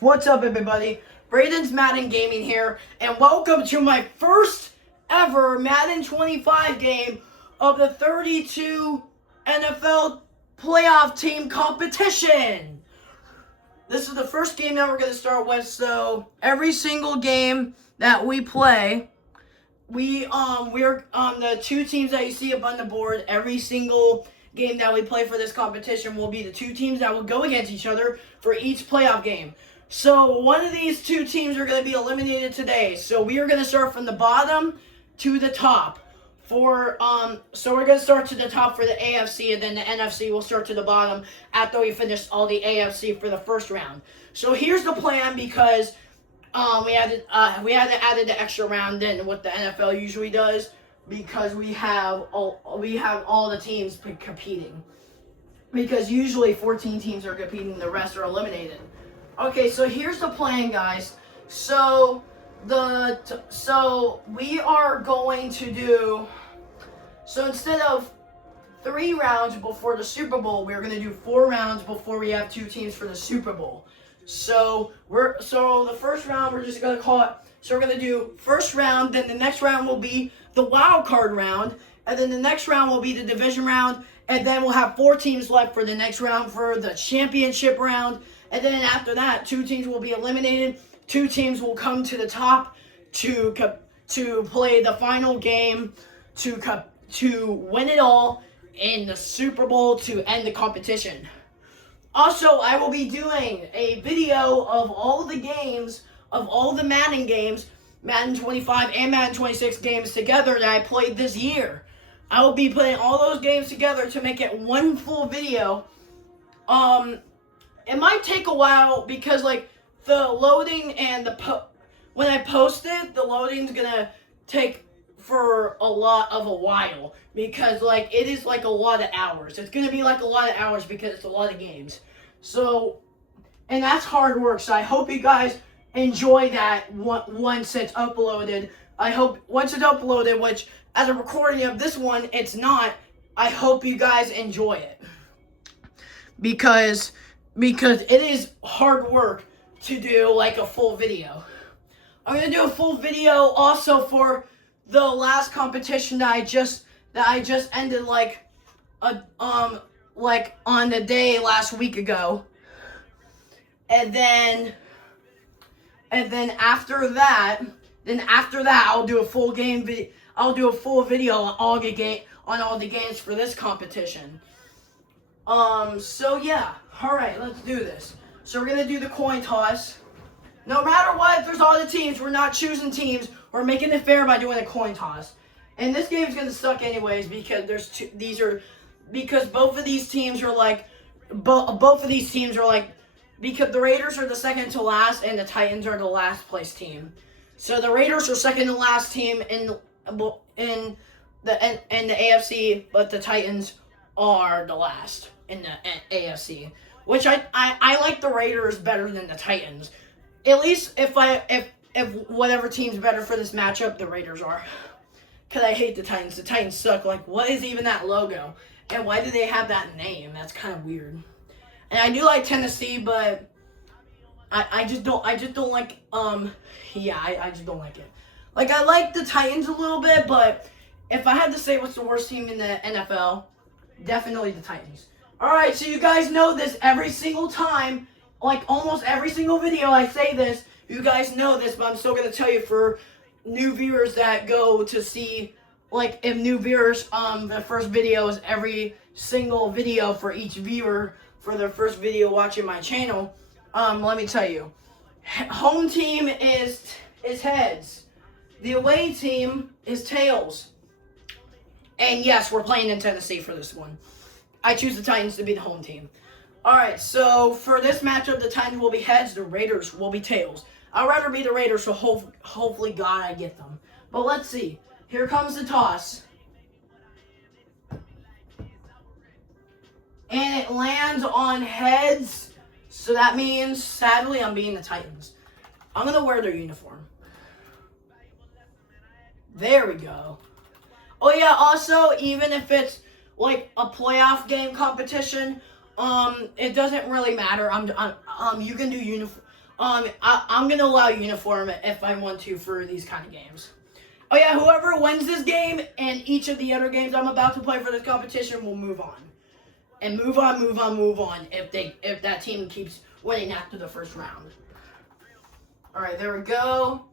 What's up, everybody? Braden's Madden Gaming here, and welcome to my first ever Madden 25 game of the 32 NFL playoff team competition. This is the first game that we're going to start with, so every single game that we play, we're the two teams that you see up on the board. Every single game that we play for this competition will be the two teams that will go against each other for each playoff game. So one of these two teams are going to be eliminated today. So we are going to start from the bottom to the top. So we're going to start to the top for the AFC, and then the NFC will start to the bottom after we finish all the AFC for the first round. So here's the plan, because we had to add the extra round in what the NFL usually does, because we have all the teams competing. Because usually 14 teams are competing, the rest are eliminated. Okay, so here's the plan, guys. So we are going to do, so instead of 3 rounds before the Super Bowl, we're going to do 4 rounds before we have 2 teams for the Super Bowl. So the first round, we're just going to call it, so we're going to do first round, then the next round will be the wild card round, and then the next round will be the division round, and then we'll have 4 teams left for the next round for the championship round. And then after that, 2 teams will be eliminated. 2 teams will come to the top to play the final game to win it all in the Super Bowl to end the competition. Also, I will be doing a video of all the games, of all the Madden games, Madden 25 and Madden 26 games together that I played this year. I will be putting all those games together to make it one full video. It might take a while because, like, the loading and when I post it, the loading's gonna take for a while, because, like, it is, like, a lot of hours. It's gonna be, like, a lot of hours because it's a lot of games. So, and that's hard work, so I hope you guys enjoy that once it's uploaded. I hope once it's uploaded, which, as a recording of this one, it's not, I hope you guys enjoy it. Because it is hard work to do, like, a full video. I'm gonna do a full video also for the last competition that I just ended, like on the day last week ago. And then after that I'll do a full video. I'll do a full video on all the games for this competition. So yeah. Alright, let's do this. So we're going to do the coin toss. No matter what, if there's all the teams, we're not choosing teams. We're making it fair by doing a coin toss. And this game is going to suck anyways, because because both of these teams are like, because the Raiders are the second to last and the Titans are the last place team. So the Raiders are second to last team in the AFC, but the Titans are the last in the AFC. Which I like the Raiders better than the Titans. At least if whatever team's better for this matchup, the Raiders are. Because I hate the Titans. The Titans suck. Like, what is even that logo? And why do they have that name? That's kind of weird. And I do like Tennessee, but I just don't like, I just don't like it. Like, I like the Titans a little bit, but if I had to say what's the worst team in the NFL, definitely the Titans. Alright, so you guys know this every single time, like almost every single video I say this, you guys know this, but I'm still going to tell you for new viewers that go to see, like, if new viewers, the first video is every single video for each viewer for their first video watching my channel. Let me tell you, home team is heads, the away team is tails, and yes, we're playing in Tennessee for this one. I choose the Titans to be the home team. Alright, so for this matchup, the Titans will be heads, the Raiders will be tails. I'd rather be the Raiders, so hopefully, God, I get them. But let's see. Here comes the toss. And it lands on heads, so that means, sadly, I'm being the Titans. I'm going to wear their uniform. There we go. Oh yeah, also, even if it's like a playoff game competition, it doesn't really matter. You can do I'm gonna allow uniform if I want to for these kind of games. Oh yeah, whoever wins this game and each of the other games I'm about to play for this competition will move on. And move on if that team keeps winning after the first round. Alright, there we go.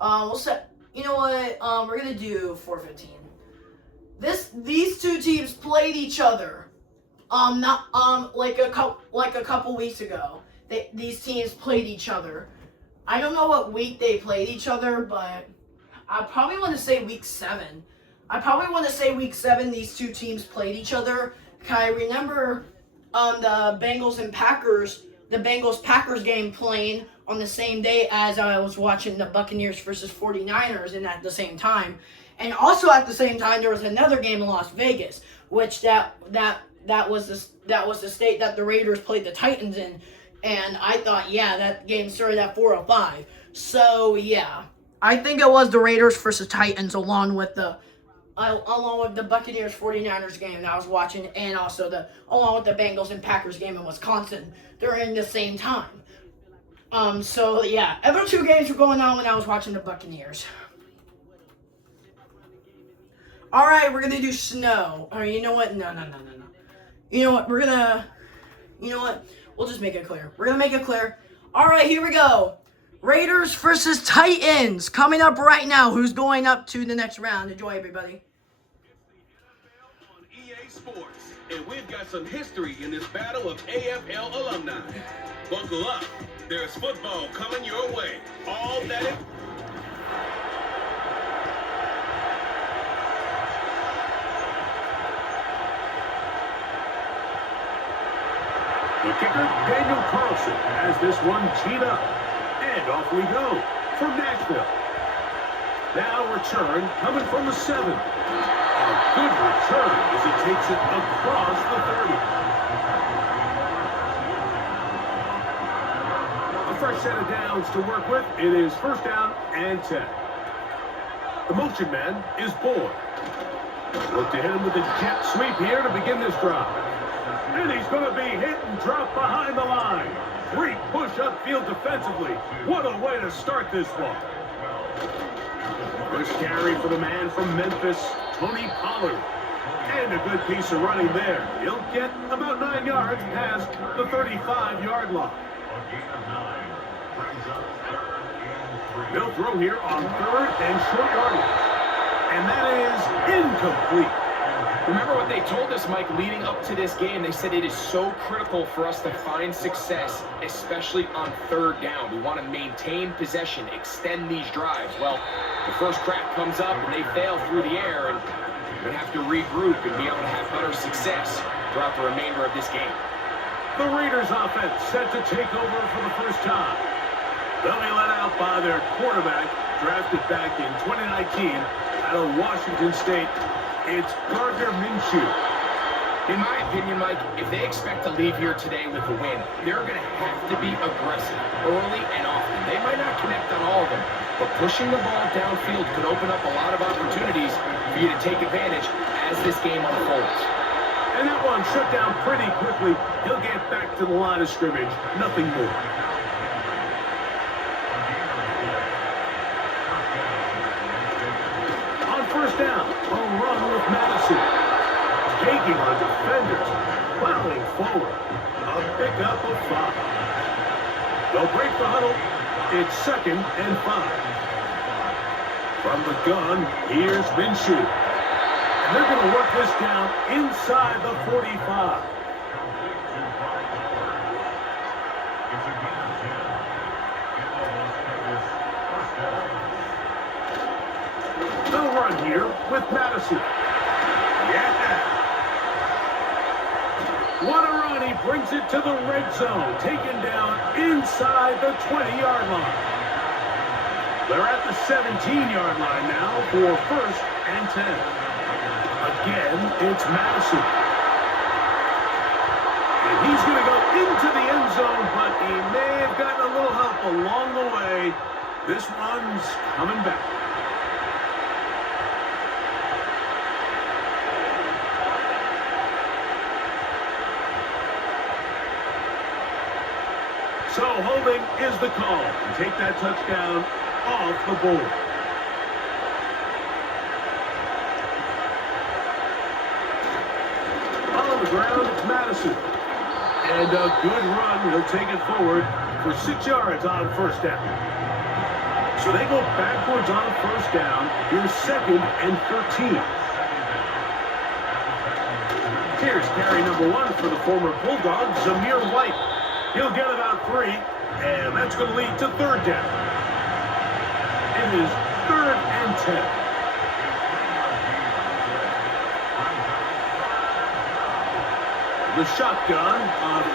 We'll set, you know what, we're gonna do 415. These two teams played each other. Like a couple weeks ago. These teams played each other. I don't know what week they played each other, but I probably want to say week 7. Week 7 these two teams played each other. I remember the Bengals-Packers game playing on the same day as I was watching the Buccaneers versus 49ers, and at the same time. And also at the same time there was another game in Las Vegas, which that was the state that the Raiders played the Titans in. And I thought, yeah, that game started at 4:05. So yeah, I think it was the Raiders versus Titans along with the Buccaneers 49ers game that I was watching, and also along with the Bengals and Packers game in Wisconsin during the same time. So yeah, other two games were going on when I was watching the Buccaneers. All right, we're gonna do snow. All right, you know what? No. You know what? We'll just make it clear. We're gonna make it clear. All right, here we go. Raiders versus Titans coming up right now. Who's going up to the next round? Enjoy, everybody. On EA Sports, and we've got some history in this battle of AFL alumni. Buckle up. There's football coming your way. All that. The kicker, Daniel Carlson, has this one teed up. And off we go from Nashville. Now return coming from the 7. A good return as he takes it across the 30. A fresh set of downs to work with. It is first down and 10. The motion man is Boyd. Look to hit him with a jet sweep here to begin this drive. And he's going to be hit and dropped behind the line. Great push upfield defensively. What a way to start this one. First carry for the man from Memphis, Tony Pollard. And a good piece of running there. He'll get about 9 yards past the 35-yard line. They'll throw here on 3rd and short yardage. And that is incomplete. Remember what they told us, Mike, leading up to this game. They said it is so critical for us to find success, especially on 3rd down. We want to maintain possession, extend these drives. Well, the first crack comes up and they fail through the air, and we have to regroup and be able to have better success throughout the remainder of this game. The Raiders offense set to take over for the first time. They'll be let out by their quarterback, drafted back in 2019 out of Washington State. It's Gardner Minshew. In my opinion, Mike, if they expect to leave here today with a win, they're going to have to be aggressive early and often. They might not connect on all of them, but pushing the ball downfield could open up a lot of opportunities for you to take advantage as this game unfolds. And that one shut down pretty quickly. He'll get back to the line of scrimmage, nothing more. On first down, a run with Madison. Taking on defenders, plowing forward. A pickup of 5. They'll break the huddle. It's 2nd and 5. From the gun, here's Minshew. And they're going to work this down inside the 45. They'll run here with Madison. Yeah! What a run. He brings it to the red zone. Taken down inside the 20-yard line. They're at the 17-yard line now for 1st and 10. Again, it's Madison. And he's going to go into the end zone, but he may have gotten a little help along the way. This one's coming back. So home Holding is the call. Take that touchdown off the board. On the ground, it's Madison. And a good run. He'll take it forward for 6 yards on first down. So they go backwards on first down. Here's 2nd and 13. Here's carry number 1 for the former Bulldog, Zamir White. He'll get about 3, and that's going to lead to 3rd down. It is 3rd and 10. The shotgun,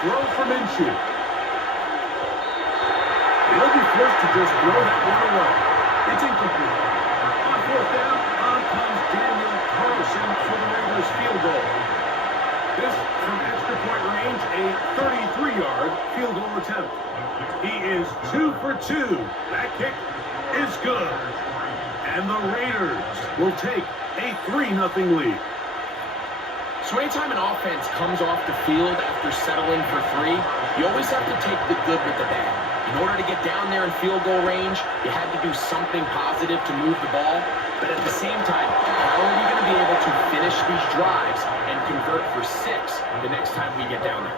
throw from Minshew. They'll be forced to just throw that one away. It's incomplete. On 4th down, on comes Daniel Carlson for the Raiders field goal. This from extra point range, a 33-yard field goal attempt. He is 2 for 2. That kick is good. And the Raiders will take a 3-0 lead. So anytime an offense comes off the field after settling for 3, you always have to take the good with the bad. In order to get down there in field goal range, you had to do something positive to move the ball. But at the same time, how are we going to be able to finish these drives and convert for 6 the next time we get down there?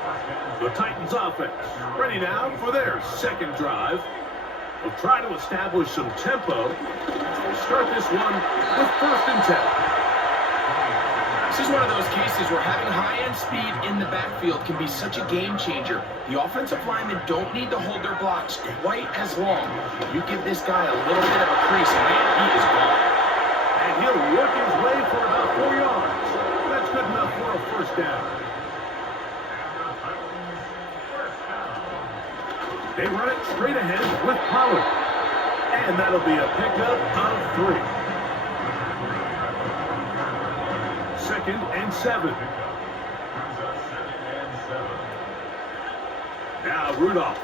The Titans offense ready now for their 2nd drive. They'll try to establish some tempo. We'll start this one with 1st and 10. This is one of those cases where having high-end speed in the backfield can be such a game changer. The offensive linemen don't need to hold their blocks quite as long. You give this guy a little bit of a crease, and man, he is gone. And he'll work his way for about 4 yards. That's good enough for a 1st down. They run it straight ahead with Pollard. And that'll be a pickup of 3. 2nd and 7. Now Rudolph.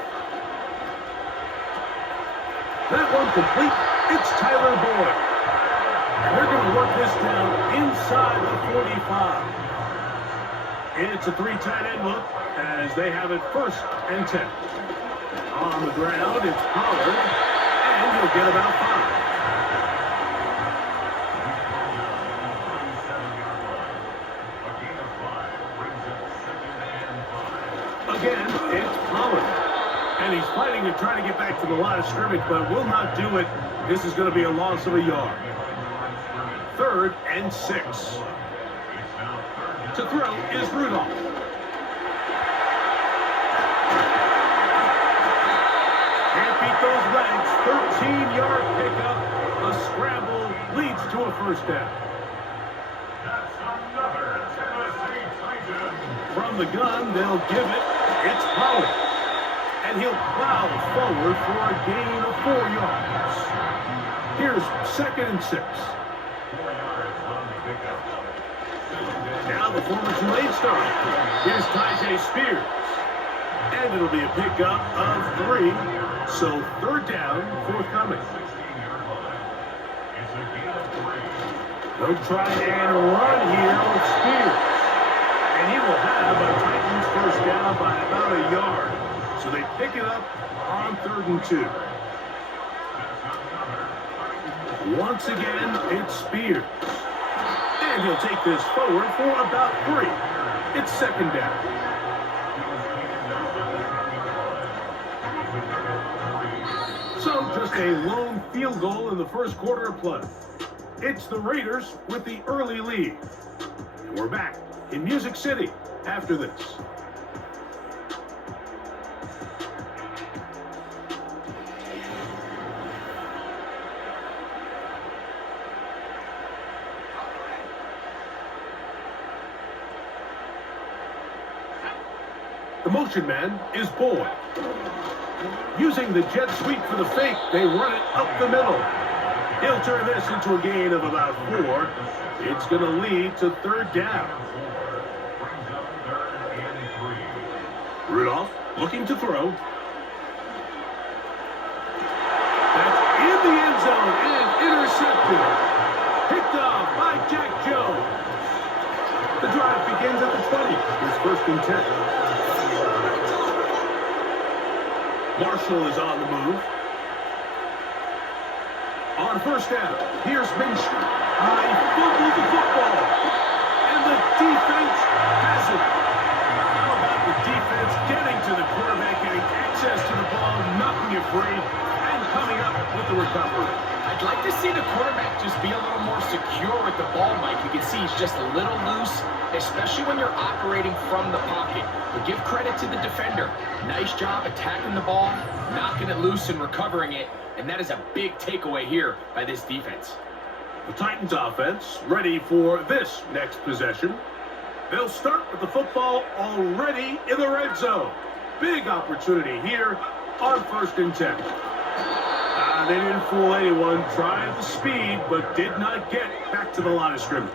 That one complete. It's Tyler Boyd. And they're going to work this down inside the 45. It's a 3 tight end look as they have it 1st and 10. On the ground, it's Pollard. And he'll get about 5. Again, it's Pollard. And he's fighting and trying to get back to the line of scrimmage, but will not do it. This is going to be a loss of a yard. 3rd and 6. To throw is Rudolph. Can't beat those legs. 13-yard pickup. A scramble leads to a 1st down. From the gun, they'll give it. It's Pollard. And he'll plow forward for a gain of 4 yards. Here's 2nd and 6. Now the former Tulane star. Here's Tyjae Spears. And it'll be a pickup of 3. So 3rd down, forthcoming. They'll try and run here with Spears. And he will have a Titans 1st down by about a yard. So they pick it up on 3rd and 2. Once again, it's Spears. And he'll take this forward for about 3. It's 2nd down. So just a lone field goal in the 1st quarter of play. It's the Raiders with the early lead. And we're back in Music City after this. The motion man is Boyd. Using the jet sweep for the fake, they run it up the middle. He'll turn this into a gain of about 4. It's going to lead to 3rd down. Rudolph looking to throw. That's in the end zone and intercepted. Picked off by Jack Jones. The drive begins at the 20. It's 1st and 10. Marshall is on the move. On first down, here's Minshew. He fumbles the football. And the defense has it. How about the defense getting to the quarterback, getting access to the ball, knocking it free, and coming up with the recovery? I'd like to see the quarterback just be a little more secure with the ball, Mike. You can see he's just a little loose, especially when you're operating from the pocket. But give credit to the defender. Nice job attacking the ball, knocking it loose and recovering it. And that is a big takeaway here by this defense. The Titans offense ready for this next possession. They'll start with the football already in the red zone. Big opportunity here on 1st and 10. They didn't fool anyone, tried the speed, but did not get back to the line of scrimmage.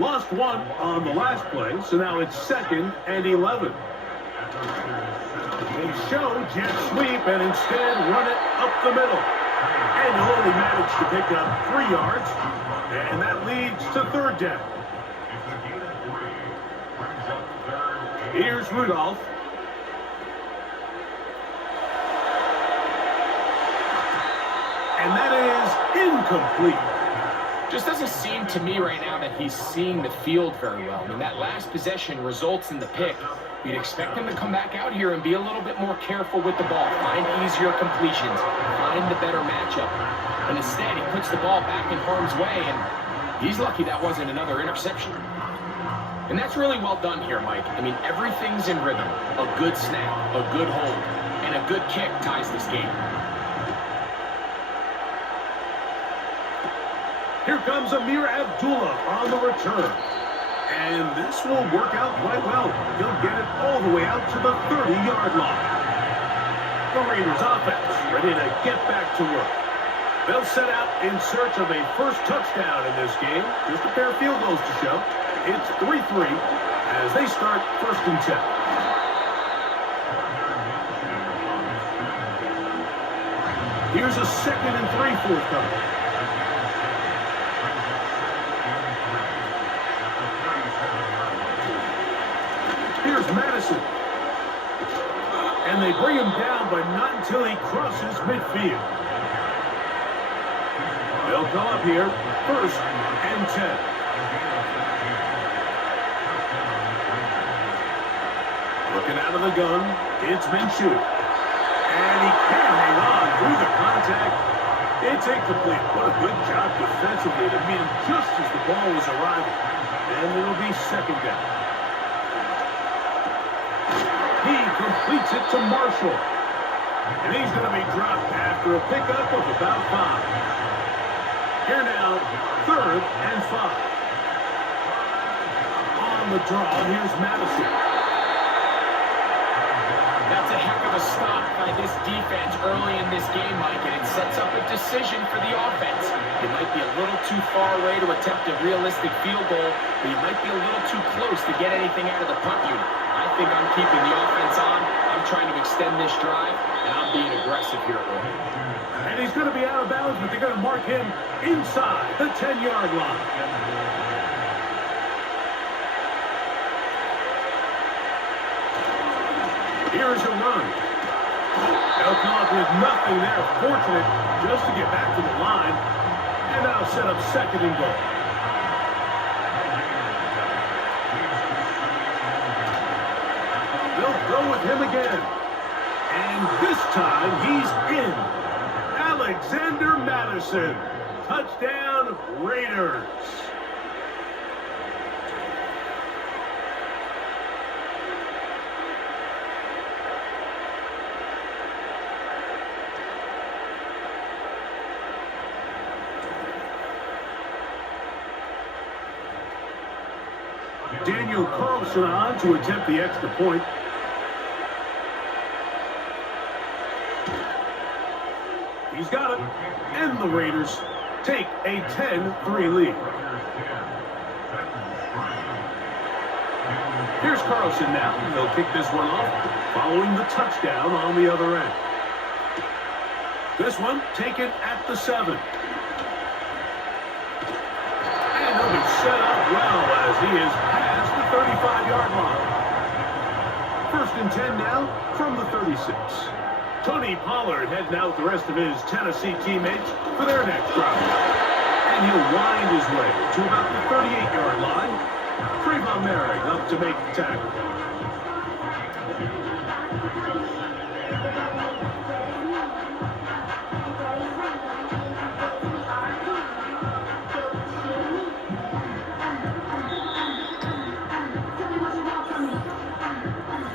Lost one on the last play, so now it's 2nd and 11. They show jet sweep and instead run it up the middle. And they'll only manage to pick up 3 yards, and that leads to 3rd down. Here's Rudolph. And that is incomplete. Just doesn't seem to me right now that he's seeing the field very well. I mean, that last possession results in the pick. You'd expect him to come back out here and be a little bit more careful with the ball, find easier completions, find the better matchup. And instead, he puts the ball back in harm's way, and he's lucky that wasn't another interception. And that's really well done here, Mike. I mean, everything's in rhythm. A good snap, a good hold, and a good kick ties this game. Here comes Amir Abdullah on the return. And this will work out quite well. He'll get it all the way out to the 30-yard line. The Raiders offense ready to get back to work. They'll set out in search of a first touchdown in this game. Just a pair of field goals to show. It's 3-3 as they start 1st and 10. Here's a 2nd and 3 forthcoming. Here's Madison. And they bring him down, but not until he crosses midfield. They'll come up here, 1st and 10. Looking out of the gun, it's Minshew. And he can hang on through the contact. It's incomplete. What a good job defensively to meet him just as the ball was arriving. And it'll be 2nd down. He completes it to Marshall. And he's going to be dropped after a pickup of about 5. Here now, 3rd and 5. On the draw, here's Madison. That's a heck of a stop by this defense early in this game, Mike, and it sets up a decision for the offense. It might be a little too far away to attempt a realistic field goal, but you might be a little too close to get anything out of the punt unit. I think I'm keeping the offense on. I'm trying to extend this drive, and I'm being aggressive here early. And he's going to be out of bounds, but they're going to mark him inside the 10-yard line. Here's a run. They'll come up with nothing there. Fortunate just to get back to the line. And that'll set up 2nd and goal. They'll go with him again. And this time he's in. Alexander Madison. Touchdown, Raiders. Daniel Carlson on to attempt the extra point. He's got it. And the Raiders take a 10-3 lead. Here's Carlson now. They'll kick this one off following the touchdown on the other end. This one taken at the 7. And he'll be set up well as he is past the 35-yard line. First and 10 now from the 36. Tony Pollard heading out with the rest of his Tennessee teammates for their next drive. And he'll wind his way to about the 38-yard line. Trayvon Merrick up to make the tackle.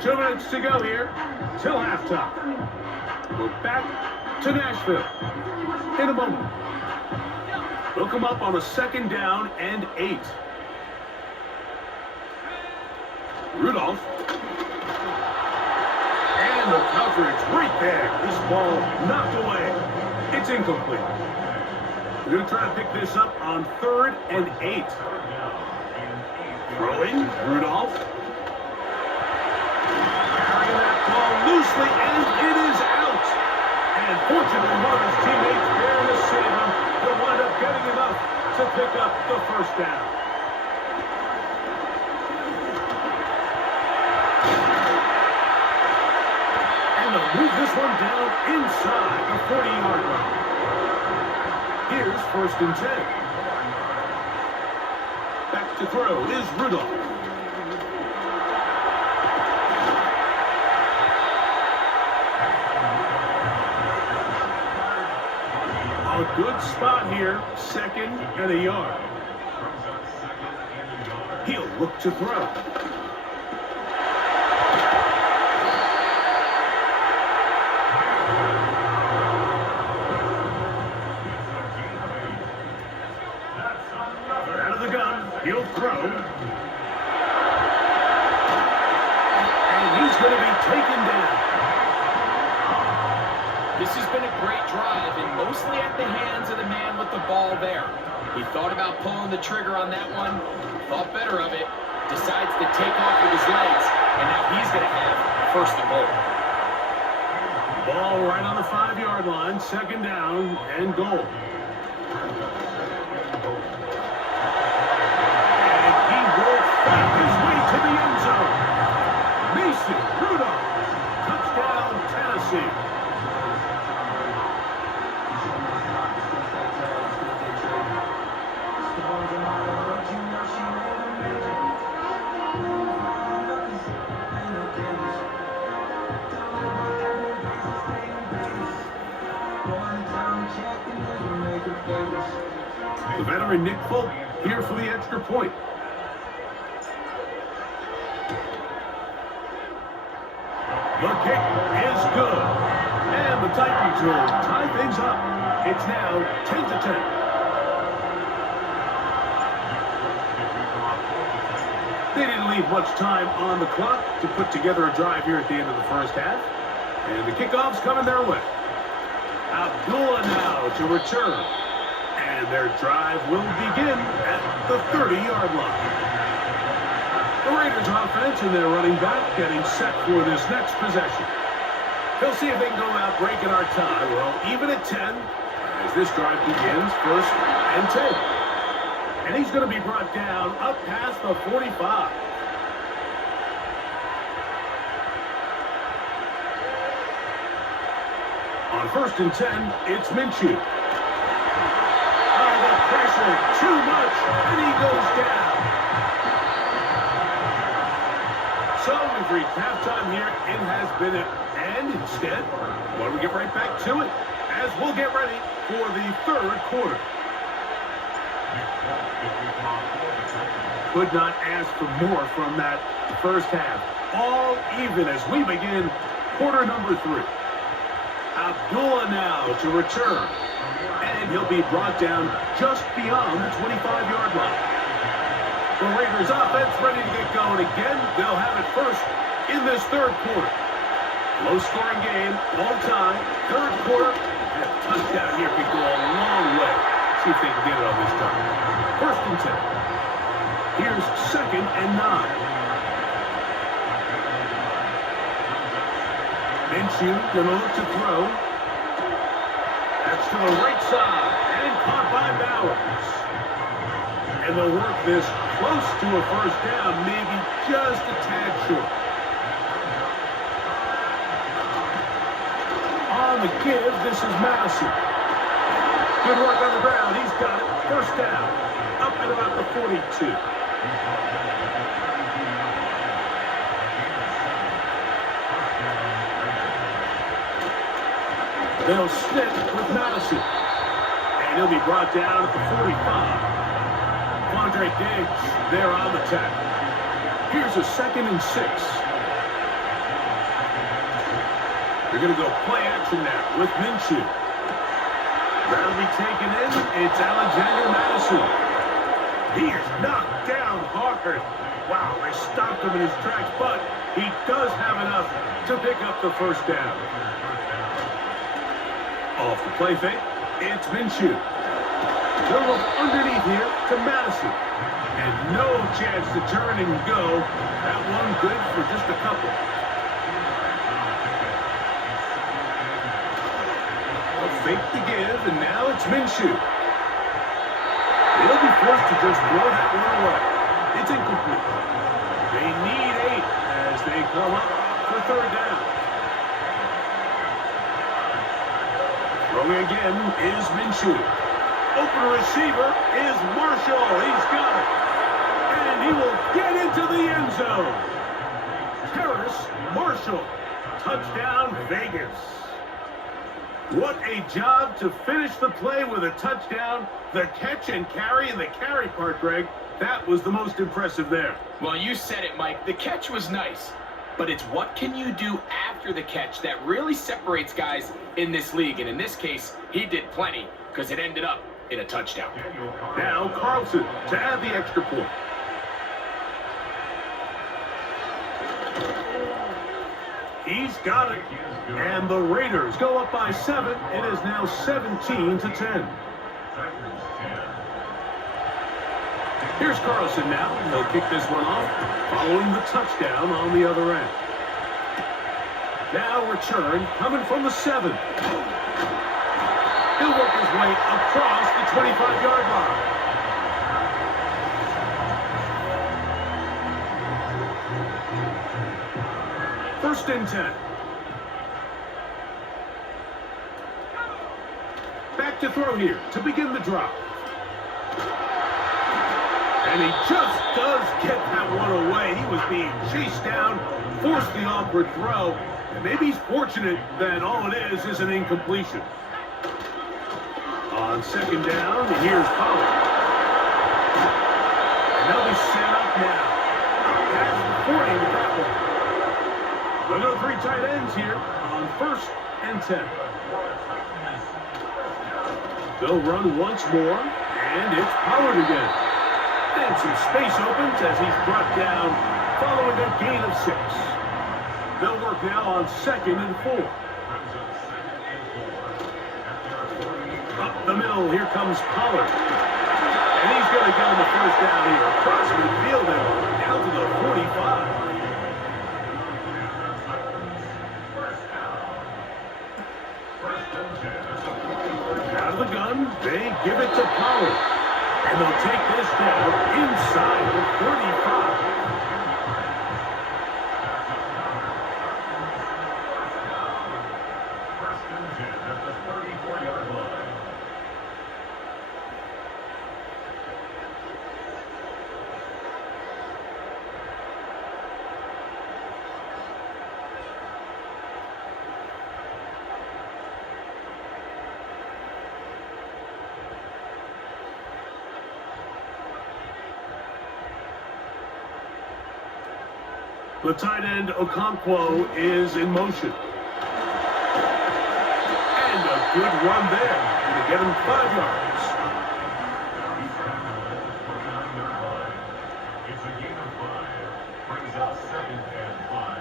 Two minutes to go here till halftime. We're back to Nashville in a moment. They'll come up on a 2nd down and 8. Rudolph. And the coverage right there. This ball knocked away. It's incomplete. We're going to try to pick this up on 3rd and 8. Throwing, Rudolph. Carrying that ball loosely, and it is out. And fortunately, one of his teammates there to save him. He'll wind up getting enough to pick up the 1st down. And they'll move this one down inside the 40-yard line. Here's 1st and 10. Back to throw is Rudolph. A good spot here, 2nd and a yard. He'll look to throw. Out of the gun, he'll throw. And he's going to be taken down. This has been a great drive, and mostly at the hands of the man with the ball there. He thought about pulling the trigger on that one, thought better of it, decides to take off with his legs, and now he's going to have 1st and goal. Ball right on the 5-yard line, 2nd down and goal. And he will find his way to the end zone. Mason Rudolph, touchdown Tennessee. The veteran Nick Folk here for the extra point. The kick is good. And the Titans will tie things up. It's now 10-10. They didn't leave much time on the clock to put together a drive here at the end of the 1st half. And the kickoff's coming their way. Abdullah now to return. And their drive will begin at the 30-yard line. The Raiders offense and their running back getting set for this next possession. They'll see if they can go out breaking our tie. Well, even at 10, as this drive begins, 1st and 10. And he's going to be brought down up past the 45. On 1st and 10, it's Minshew. The pressure, too much, and he goes down. So we've reached halftime here. It has been an and instead, why don't we get right back to it as we'll get ready for the 3rd quarter. Could not ask for more from that 1st half. All even as we begin quarter number 3. Abdullah now to return. And he'll be brought down just beyond the 25-yard line. The Raiders offense ready to get going again. They'll have it first in this 3rd quarter. Low-scoring game, all time, 3rd quarter. And a touchdown here could go a long way. See if they can get it on this time. 1st and 10. Here's 2nd and 9. Minshew gonna look to throw. That's to the right side, and caught by Bowers. And they'll work this close to a 1st down, maybe just a tad short. on the give. This is Madison. Good work on the ground. He's got it. First down. Up at about the 42. They'll snip with Madison. And he'll be brought down at the 45. Andre Diggs there on the tackle. Here's a 2nd and 6. They're going to go play action now with Minshew. That'll be taken in. It's Alexander Madison. He is knocked down hard. Wow, they stopped him in his tracks, but he does have enough to pick up the first down. Off the play fake, it's Minshew. They'll look underneath here to Madison. And no chance to turn and go. That one good for just a couple. A fake to give, and now it's Minshew. They'll be forced to just throw that one away. It's incomplete. They need 8 as they come up for 3rd down. Throwing again is Minshew. Open receiver is Marshall. He's got it. And he will get into the end zone. Terrace Marshall. Touchdown Vegas. What a job to finish the play with a touchdown. The catch and carry, and the carry part, Greg, that was the most impressive there. Well, you said it, Mike. The catch was nice, but it's what can you do after the catch that really separates guys in this league. And in this case, he did plenty because it ended up in a touchdown. Now Carlson to add the extra point. He's got it. And the Raiders go up by 7. It is now 17-10. Here's Carlson now. He'll kick this one off, following the touchdown on the other end. Now return, coming from the 7. He'll work his way across the 25-yard line. First and 10. Back to throw here to begin the drive. And he just does get that one away. He was being chased down, forced the awkward throw. And maybe he's fortunate that all it is an incompletion. On 2nd down, here's Pollard. And they'll be set up now. Past the 40 with that one. We'll go 3 tight ends here on 1st and 10. They'll run once more, and it's Pollard again. And some space opens as he's brought down following a gain of 6. They'll work now on 2nd and 4. Up the middle, here comes Pollard. And he's going to get him the first down here. Across midfield and down to the 45. Out of the gun, they give it to Pollard. And they'll take this down inside the 35. The tight end, Okonkwo, is in motion. And a good run there to get him 5 yards. It's a gain of 5. Brings up 2nd and 5.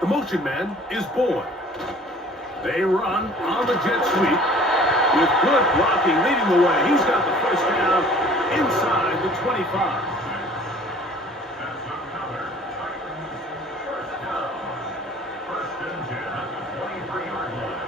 The motion man is Boyd. They run on the jet sweep with good blocking leading the way. He's got the first down inside the 25. That's another Titans first down. First and 10 at the 23-yard line.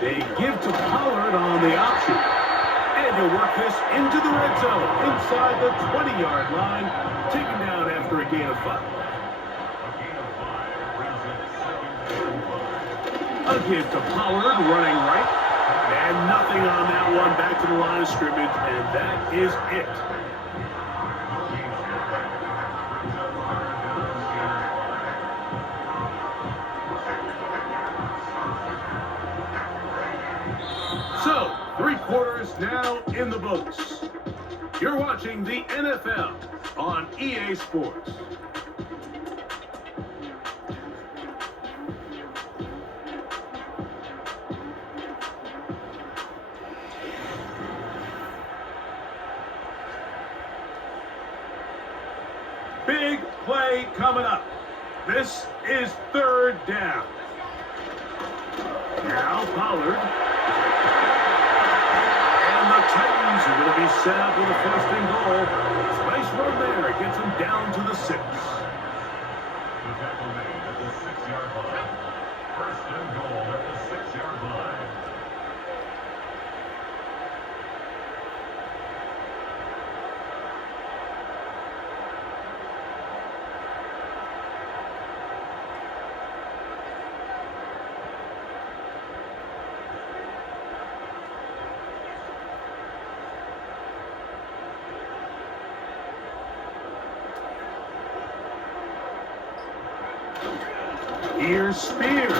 They give to Pollard on the option. And he'll work this into the red zone, inside the 20-yard line, taken down after a gain of 5. A gain of 5 brings it second and 5. A give to Pollard, running right. And nothing on that one, back to the line of scrimmage, and that is it. So, 3 quarters now in the books. You're watching the NFL on EA Sports. Big play coming up. This is 3rd down. Now Pollard. And the Titans are going to be set up with a 1st and goal. It's a nice run there. It gets them down to the 6. The tackle made at the 6-yard line. First and goal at the 6-yard line. Here's Spears.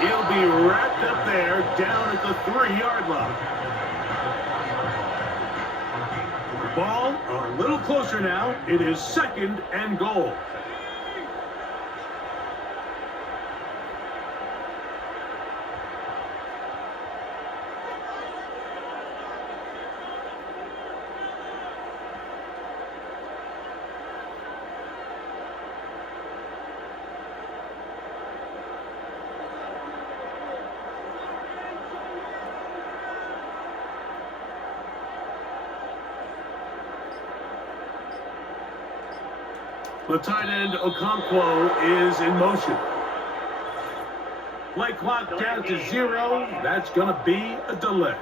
He'll be wrapped up there down at the 3-yard line. Ball a little closer now. It is 2nd and goal. The tight end Okonkwo is in motion. Play clock down to 0. That's going to be a delay.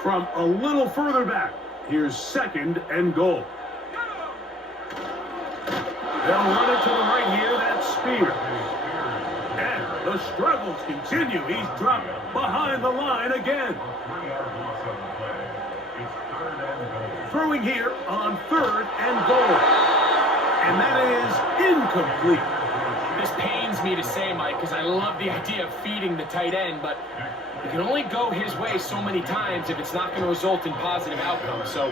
From a little further back, here's 2nd and goal. They'll run it to the right here. That's Spears. And the struggles continue. He's dropped behind the line again. 3-yard loss on the play. It's 3rd and goal. Throwing here on 3rd and goal. And that is incomplete. This pains me to say, Mike, because I love the idea of feeding the tight end, but you can only go his way so many times if it's not going to result in positive outcomes. So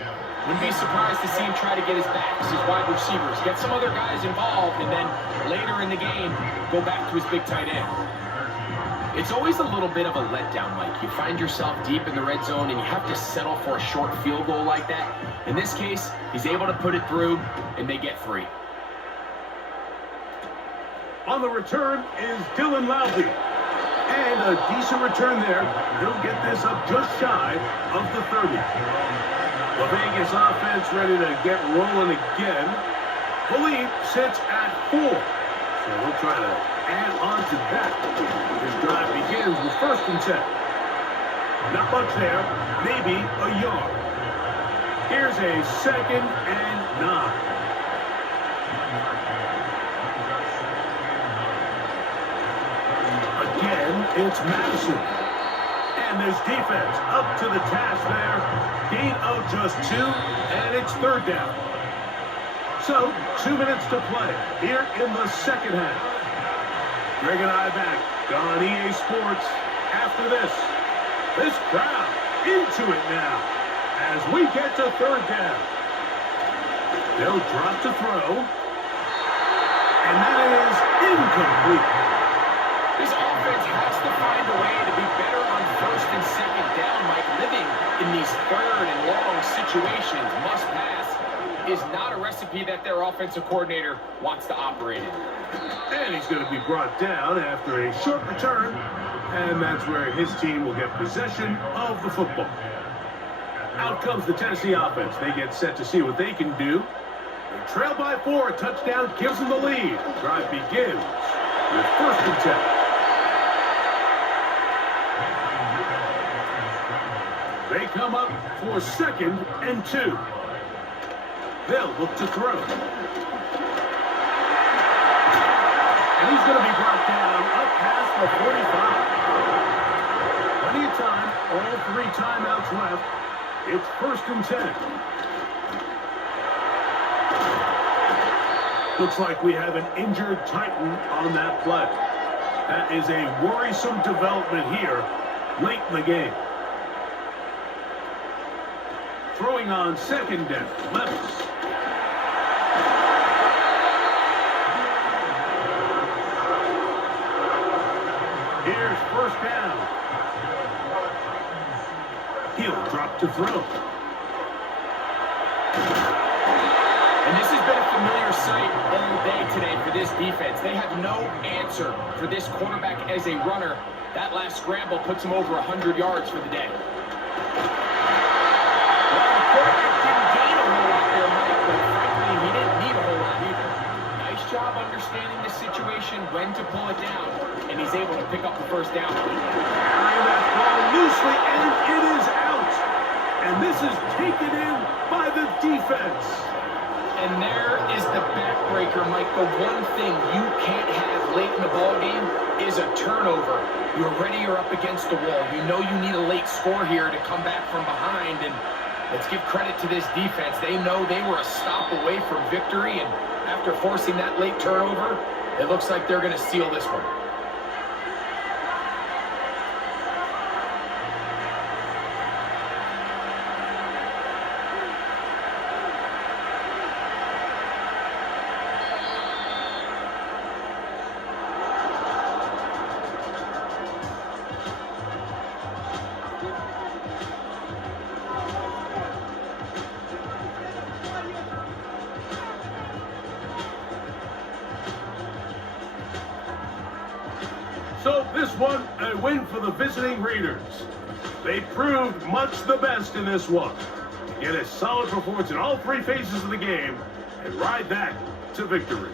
wouldn't be surprised to see him try to get his backs, his wide receivers, get some other guys involved, and then later in the game, go back to his big tight end. It's always a little bit of a letdown, Mike. You find yourself deep in the red zone, and you have to settle for a short field goal like that. In this case, he's able to put it through, and they get 3. On the return is Dylan Loudby. And a decent return there. He'll get this up just shy of the 30. The Vegas offense ready to get rolling again. Philippe sits at 4. So we'll try to add on to that. This drive begins with 1st and 10. Not much there. Maybe a yard. Here's a 2nd and 9. Again, it's Madison. And there's defense up to the task there. Gain of just 2, and it's 3rd down. So, 2 minutes to play here in the 2nd half. Greg and I back on EA Sports after this. This crowd into it now. as we get to third down. They'll drop to throw. And that is incomplete. This offense has to find a way to be better on first and second down, Mike. Living in these third and long situations, must pass, is not a recipe that their offensive coordinator wants to operate in. And he's going to be brought down after a short return. And that's where his team will get possession of the football. Out comes the Tennessee offense. They get set to see what they can do. They trail by 4. A touchdown gives them the lead. Drive begins with 1st and 10. They come up for 2nd and 2. They'll look to throw. And he's going to be brought down up past the 45. Plenty of time. All 3 timeouts left. It's 1st and 10. Looks like we have an injured Titan on that play. That is a worrisome development here late in the game. Throwing on 2nd down, Levis. Here's 1st down. He'll drop to throw. And this has been a familiar sight all day today for this defense. They have no answer for this quarterback as a runner. That last scramble puts him over 100 yards for the day. Well, the quarterback didn't gain a whole lot there, Mike, but frankly, he didn't need a whole lot either. Nice job understanding the situation, when to pull it down, and he's able to pick up the 1st down. Carrying that ball loosely, and it is out. And this is taken in by the defense. And there is the backbreaker, Mike. The one thing you can't have late in the ballgame is a turnover. You're ready, you're up against the wall. You know you need a late score here to come back from behind, and let's give credit to this defense. They know they were a stop away from victory, and after forcing that late turnover, it looks like they're going to seal this one. So this one, a win for the visiting Raiders. They proved much the best in this one. Get a solid performance in all 3 phases of the game and ride that to victory.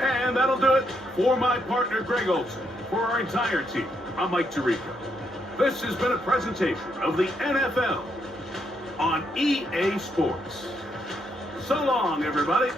And that'll do it for my partner, Greg Olson. For our entire team, I'm Mike Tirico. This has been a presentation of the NFL on EA Sports. So long, everybody.